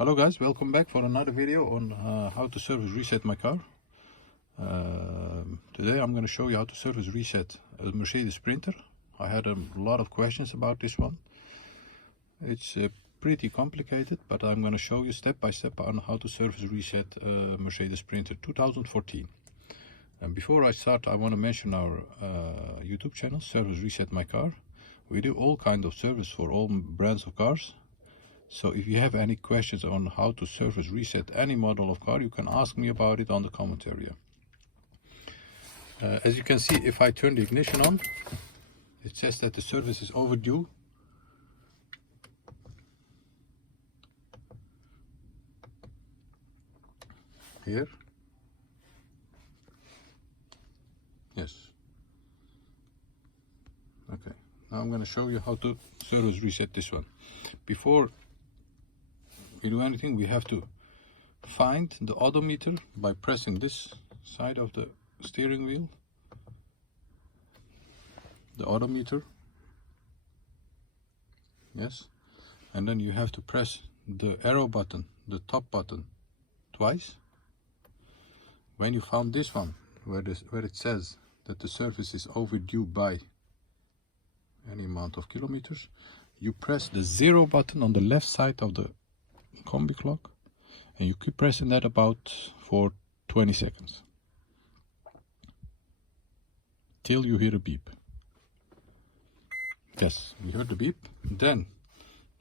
Hello guys, welcome back for another video on how to service reset my car. Today I'm going to show you how to service reset a Mercedes Sprinter. I had a lot of questions about this one. It's pretty complicated, but I'm going to show you step by step on how to service reset a Mercedes Sprinter 2014. And before I start, I want to mention our YouTube channel, Service Reset My Car. We do all kinds of service for all brands of cars. So if you have any questions on how to service reset any model of car, you can ask me about it on the comment area. As you can see, if I turn the ignition on, it says that the service is overdue. Here. Yes. Okay. Now I'm going to show you how to service reset this one. Before we do anything, we have to find the odometer by pressing this side of the steering wheel, the odometer, yes, and then you have to press the arrow button, the top button, twice. When you found this one where it says that the service is overdue by any amount of kilometers, you press the 0 button on the left side of the combi clock, and you keep pressing that about for 20 seconds till you hear a beep. Yes, we heard the beep. Then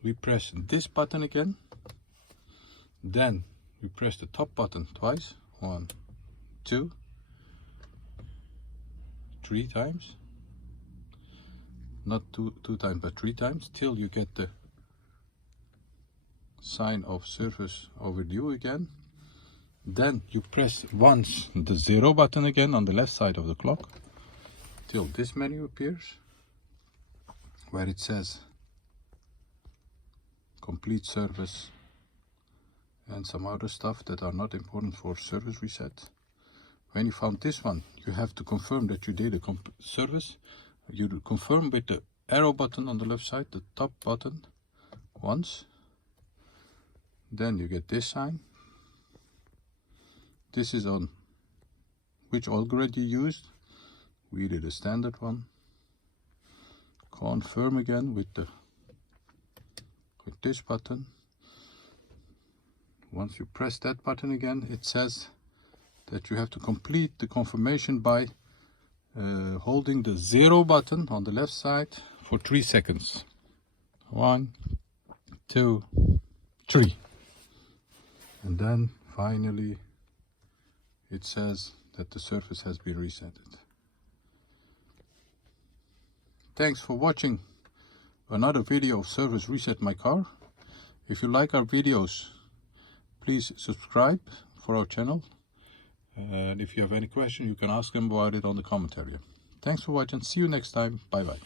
we press this button again, then we press the top button twice, 1, 2, 3 times, not two times but 3 times, till you get the sign of service overdue again. Then you press once the 0 button again on the left side of the clock till this menu appears where it says complete service and some other stuff that are not important for service reset. When you found this one, you have to confirm that you did a service. You confirm with the arrow button on the left side, the top button, once. Then you get this sign. This is on which oil grade you used. We did a standard one. Confirm again with this button. Once you press that button again, it says that you have to complete the confirmation by holding the 0 button on the left side for 3 seconds. 1, 2, 3. And then finally it says that the service has been reset. Thanks for watching another video of Service Reset My Car. If you like our videos, please subscribe for our channel. And if you have any question, you can ask them about it on the comment area. Thanks for watching. See you next time. Bye bye.